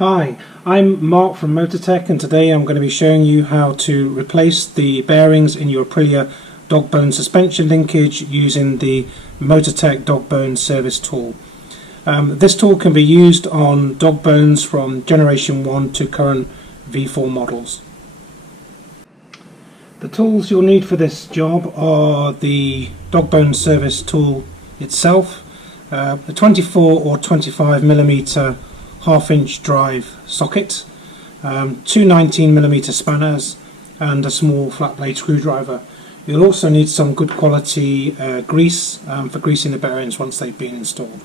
Hi, I'm Mark from Moto-Tek, and today I'm going to be showing you how to replace the bearings in your Aprilia dog bone suspension linkage using the Moto-Tek dog bone service tool. This tool can be used on dog bones from generation 1 to current V4 models. The tools you'll need for this job are the dog bone service tool itself, a 24 or 25mm half-inch drive socket, two 19mm spanners, and a small flat blade screwdriver. You'll also need some good quality grease for greasing the bearings once they've been installed.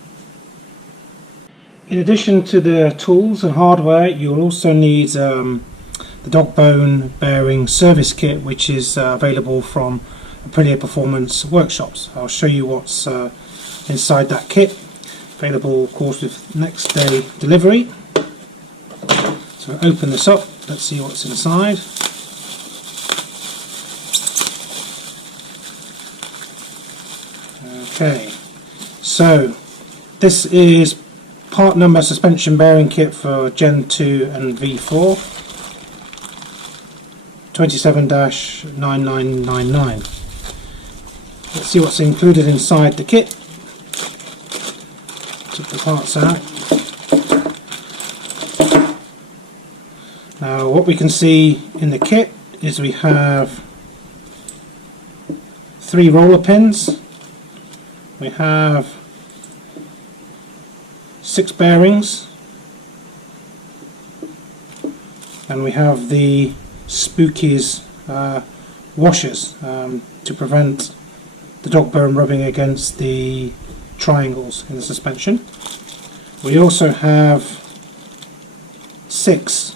In addition to the tools and hardware, you'll also need the dog bone bearing service kit, which is available from Aprilia Performance workshops. I'll show you what's inside that kit. Available, of course, with next day delivery. So open this up, let's see what's inside. Okay, so this is part number suspension bearing kit for Gen 2 and V4, 27-9999. Let's see what's included inside the kit. Took the parts out. Now what we can see in the kit is we have 3 roller pins, we have 6 bearings, and we have the Spookies washers to prevent the dog bone rubbing against the triangles in the suspension. We also have 6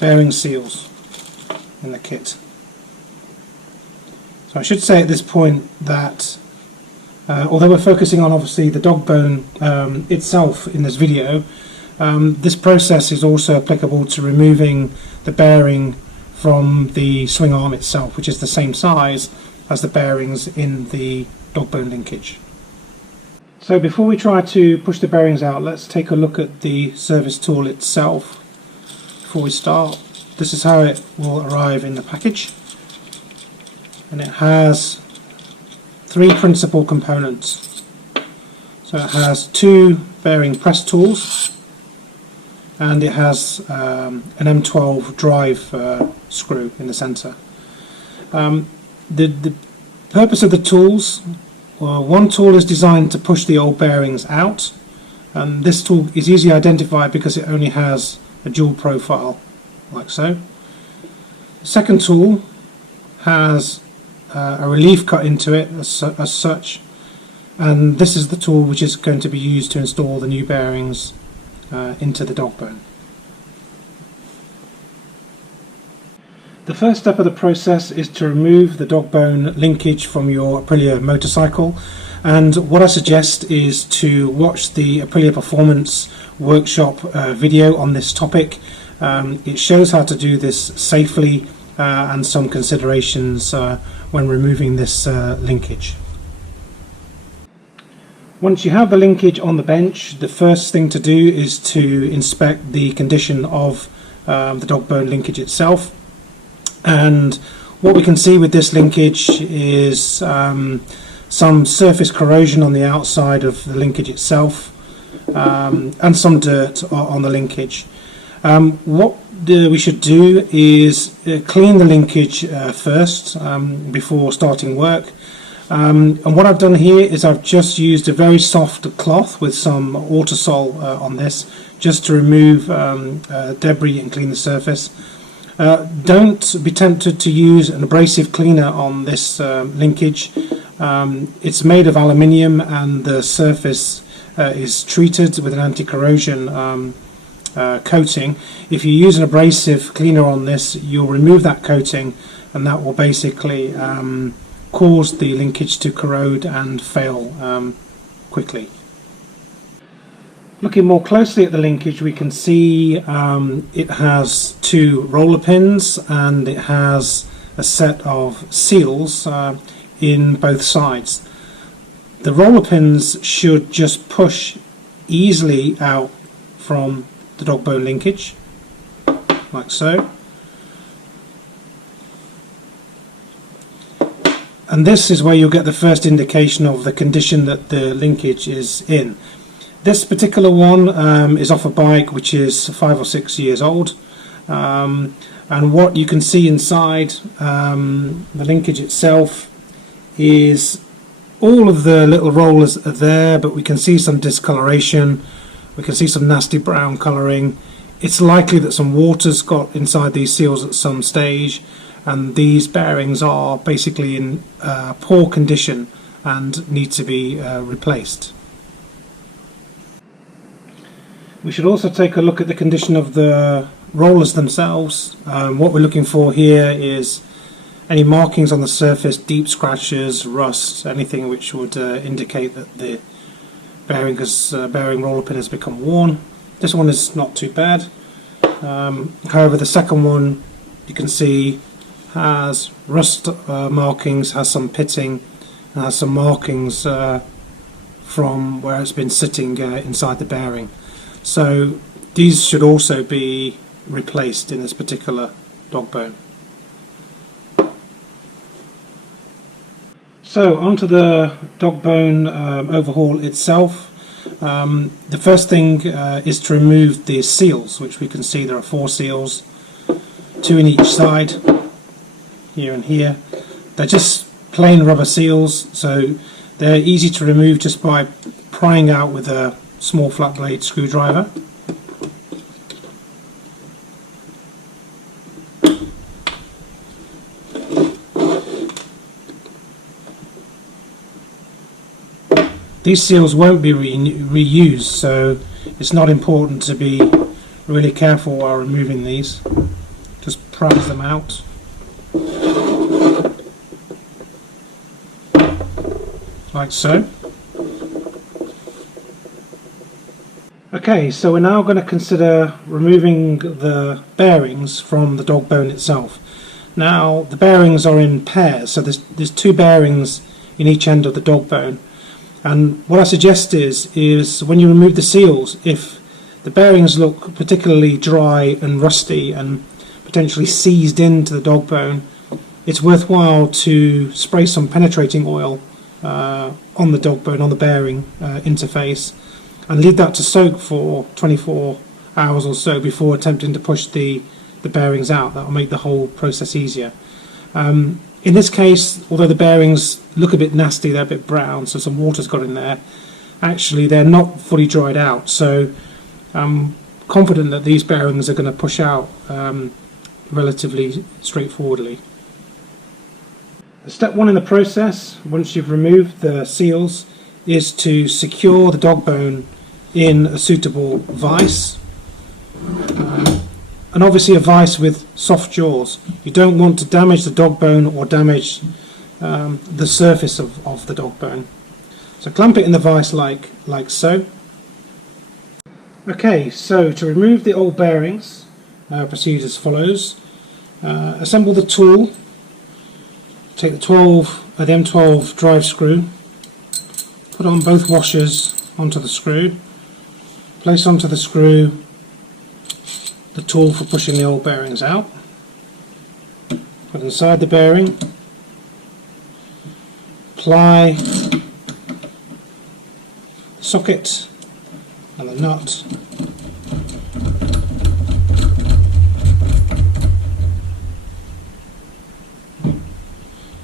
bearing seals in the kit. So I should say at this point that although we're focusing on obviously the dog bone itself in this video, this process is also applicable to removing the bearing from the swing arm itself, which is the same size as the bearings in the dog bone linkage. So before we try to push the bearings out, let's take a look at the service tool itself. Before we start, this is how it will arrive in the package, and it has 3 principal components. So it has 2 bearing press tools, and it has an M12 drive screw in the center. The purpose of the tools, one tool is designed to push the old bearings out, and this tool is easily identified because it only has a dual profile like so. The second tool has a relief cut into it as such, and this is the tool which is going to be used to install the new bearings into the dog bone. The first step of the process is to remove the dog bone linkage from your Aprilia motorcycle, and what I suggest is to watch the Aprilia Performance workshop video on this topic. It shows how to do this safely and some considerations when removing this linkage. Once you have the linkage on the bench, the first thing to do is to inspect the condition of the dog bone linkage itself. And what we can see with this linkage is some surface corrosion on the outside of the linkage itself, and some dirt on the linkage. What we should do is clean the linkage first before starting work. And what I've done here is I've just used a very soft cloth with some Autosol on this, just to remove debris and clean the surface. Don't be tempted to use an abrasive cleaner on this linkage. It's made of aluminium, and the surface is treated with an anti-corrosion coating. If you use an abrasive cleaner on this, you'll remove that coating, and that will basically cause the linkage to corrode and fail quickly. Looking more closely at the linkage, we can see it has 2 roller pins, and it has a set of seals in both sides. The roller pins should just push easily out from the dog bone linkage, like so. And this is where you'll get the first indication of the condition that the linkage is in. This particular one is off a bike which is 5 or 6 years old, and what you can see inside the linkage itself is all of the little rollers are there, but we can see some discoloration, we can see some nasty brown colouring. It's likely that some water's got inside these seals at some stage, and these bearings are basically in poor condition and need to be replaced. We should also take a look at the condition of the rollers themselves. What we're looking for here is any markings on the surface, deep scratches, rust, anything which would indicate that the bearing roller pin has become worn. This one is not too bad. However, the second one you can see has rust markings, has some pitting, and has some markings from where it's been sitting inside the bearing. So these should also be replaced in this particular dog bone. So onto the dog bone overhaul itself. The first thing is to remove the seals, which we can see there are 4 seals, 2 in each side, here and here. They're just plain rubber seals, so they're easy to remove just by prying out with a small flat blade screwdriver. These seals won't be reused, so it's not important to be really careful while removing these. Just prise them out. Like so. Okay, so we're now going to consider removing the bearings from the dog bone itself. Now the bearings are in pairs, so there's 2 bearings in each end of the dog bone. And what I suggest is when you remove the seals, if the bearings look particularly dry and rusty and potentially seized into the dog bone, it's worthwhile to spray some penetrating oil on the dog bone, on the bearing interface, and leave that to soak for 24 hours or so before attempting to push the bearings out. That will make the whole process easier. In this case, although the bearings look a bit nasty, they're a bit brown, so some water's got in there, actually they're not fully dried out, so I'm confident that these bearings are going to push out relatively straightforwardly. Step 1 in the process, once you've removed the seals, is to secure the dog bone in a suitable vise. And obviously a vise with soft jaws. You don't want to damage the dog bone or damage the surface of the dog bone. So clamp it in the vise like so. Okay, so to remove the old bearings, proceed as follows. Assemble the tool. Take the M12 drive screw. Put on both washers onto the screw. Place onto the screw the tool for pushing the old bearings out. Put inside the bearing. Apply the socket and the nut.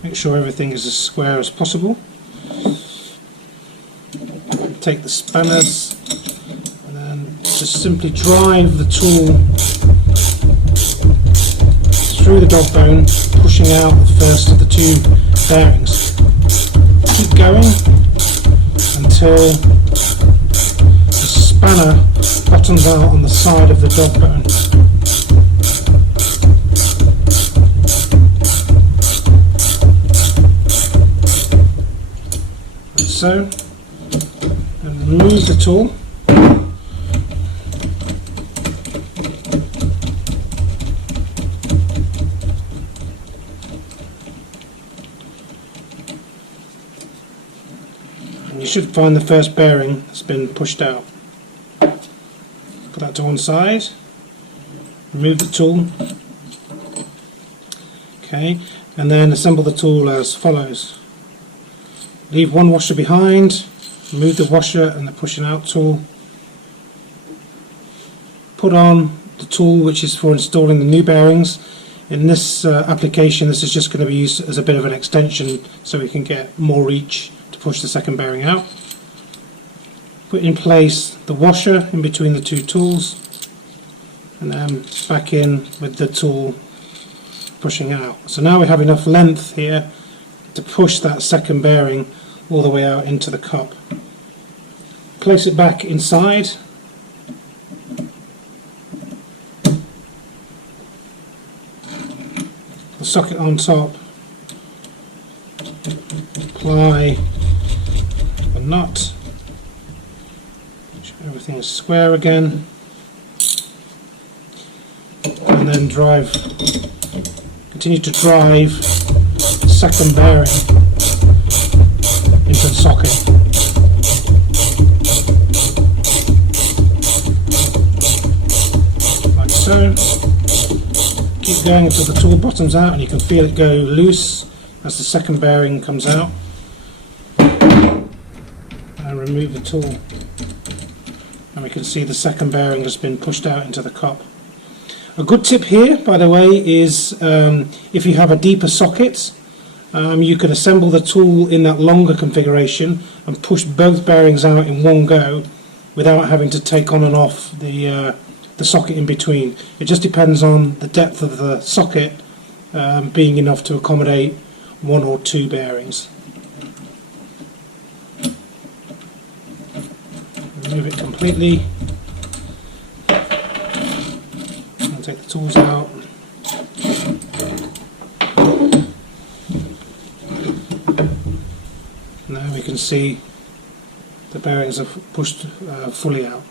Make sure everything is as square as possible. Take the spanners and then just simply drive the tool through the dog bone, pushing out the first of the 2 bearings. Keep going until the spanner bottoms out on the side of the dog bone. Like so. And remove the tool. And you should find the first bearing has been pushed out. that to one side, remove the tool, okay, and then assemble the tool as follows. Leave one washer behind, remove the washer and the pushing out tool, put on the tool which is for installing the new bearings. In this application, this is just going to be used as a bit of an extension so we can get more reach to push the second bearing out. Put in place the washer in between the two tools and then back in with the tool pushing out. So now we have enough length here to push that second bearing all the way out into the cup. Place it back inside. The socket on top. Apply the nut. Make sure everything is square again. And then continue to drive the second bearing into the socket. Like so. Keep going until the tool bottoms out and you can feel it go loose as the second bearing comes out. And remove the tool. And we can see the second bearing has been pushed out into the cup. A good tip here, by the way, is if you have a deeper socket, you can assemble the tool in that longer configuration and push both bearings out in one go without having to take on and off the socket in between. It just depends on the depth of the socket being enough to accommodate one or two bearings. Remove it completely. Take the tools out. Now we can see the bearings are pushed fully out.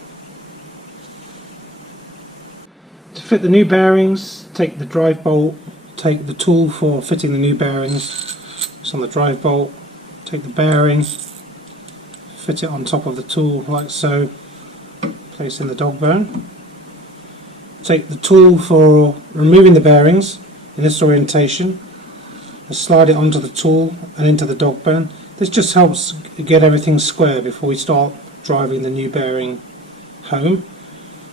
To fit the new bearings, take the drive bolt, take the tool for fitting the new bearings. It's on the drive bolt. Take the bearing, fit it on top of the tool like so, place in the dog bone. Take the tool for removing the bearings in this orientation and slide it onto the tool and into the dog bone. This just helps get everything square before we start driving the new bearing home.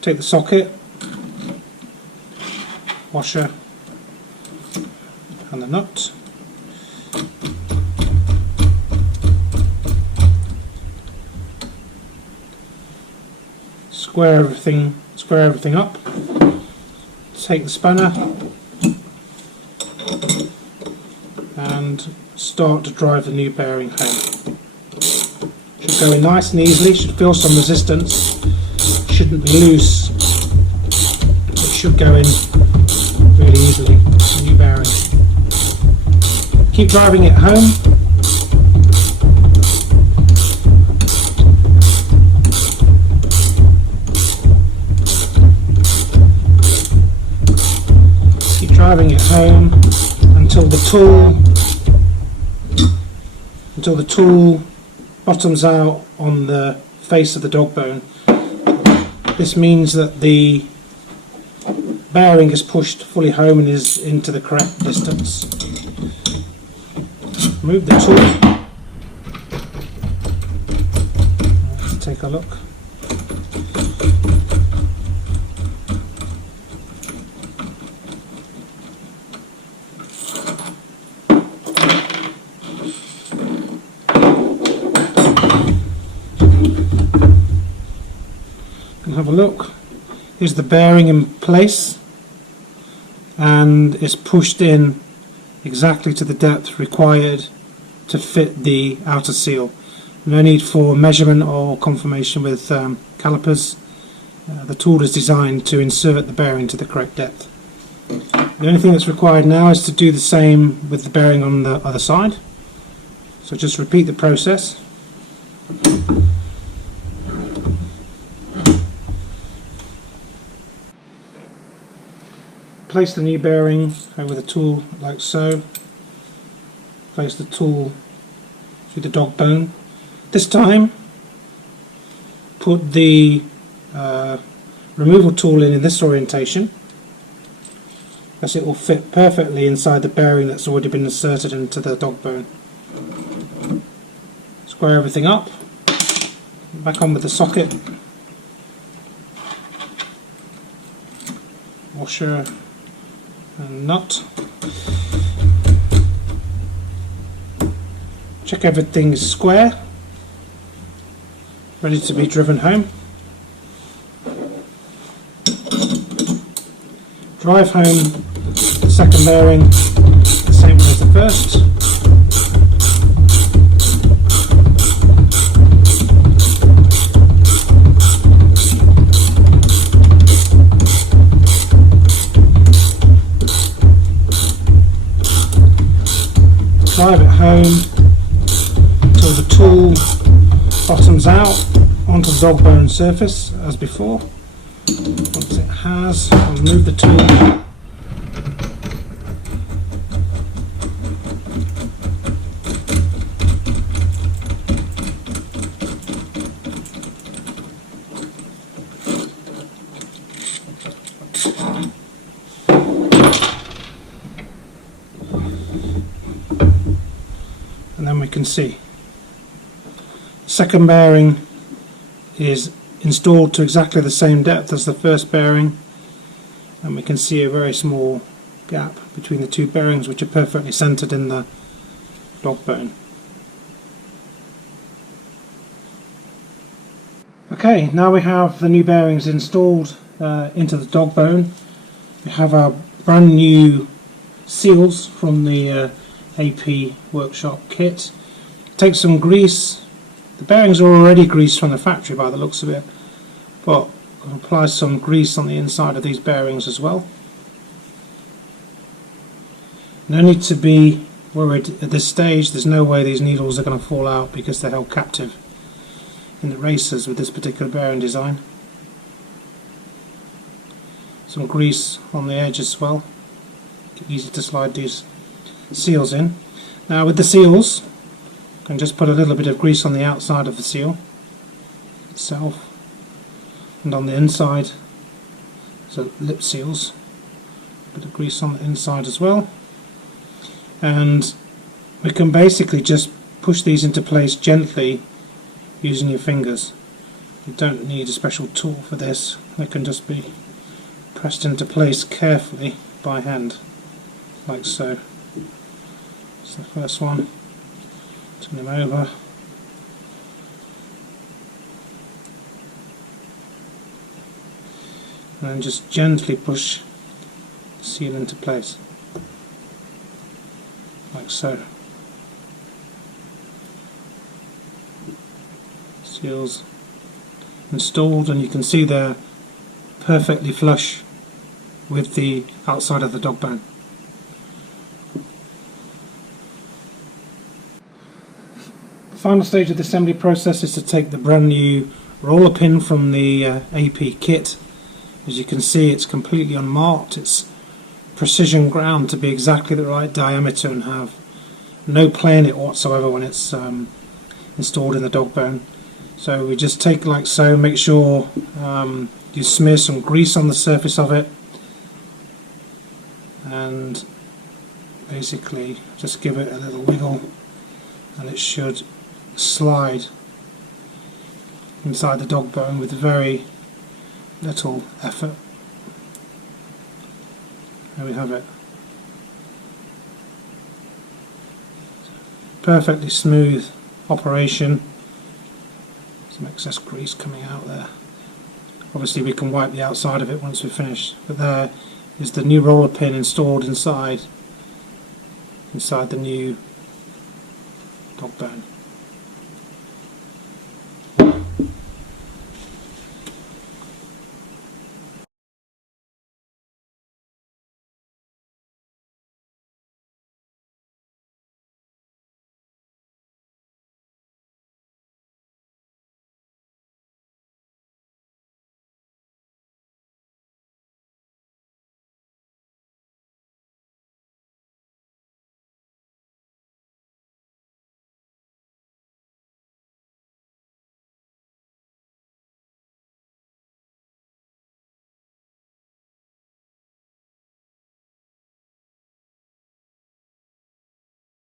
Take the socket, washer and the nut. Square everything up. Take the spanner and start to drive the new bearing home. Should go in nice and easily, should feel some resistance, shouldn't be loose, it should go in really easily, the new bearing. Keep driving it home. Driving it home until the tool bottoms out on the face of the dog bone. This means that the bearing is pushed fully home and is into the correct distance. Remove the tool. Let's take a look. Have a look. Here's the bearing in place and it's pushed in exactly to the depth required to fit the outer seal. No need for measurement or confirmation with calipers. The tool is designed to insert the bearing to the correct depth. The only thing that's required now is to do the same with the bearing on the other side. So just repeat the process. Place the new bearing over the tool like so. Place the tool through the dog bone. This time put the removal tool in this orientation, as it will fit perfectly inside the bearing that's already been inserted into the dog bone. Square everything up, back on with the socket, washer and nut. Check everything is square, ready to be driven home. Drive home the second bearing the same way as the first. Drive it home until the tool bottoms out onto the dog bone surface as before. Once it has, I'll remove the tool. And then we can see the second bearing is installed to exactly the same depth as the first bearing, and we can see a very small gap between the two bearings, which are perfectly centered in the dog bone. Okay, now we have the new bearings installed into the dog bone. We have our brand new seals from the AP workshop kit. Take some grease. The bearings are already greased from the factory by the looks of it, but I'll apply some grease on the inside of these bearings as well. No need to be worried at this stage. There's no way these needles are going to fall out because they're held captive in the racers with this particular bearing design. Some grease on the edge as well. Easy to slide these seals in. Now with the seals, I can just put a little bit of grease on the outside of the seal itself, and on the inside, so lip seals, a bit of grease on the inside as well, and we can basically just push these into place gently using your fingers. You don't need a special tool for this. They can just be pressed into place carefully by hand, like so. That's the first one. Turn them over. And then just gently push the seal into place, like so. Seals installed, and you can see they're perfectly flush with the outside of the dog bone. The final stage of the assembly process is to take the brand new roller pin from the AP kit. As you can see, it's completely unmarked. It's precision ground to be exactly the right diameter and have no play in it whatsoever when it's installed in the dog bone. So we just take like so, make sure you smear some grease on the surface of it, and basically just give it a little wiggle and it should slide inside the dog bone with very little effort. There we have it. Perfectly smooth operation. Some excess grease coming out there. Obviously we can wipe the outside of it once we're finished, but there is the new roller pin installed inside the new dog bone.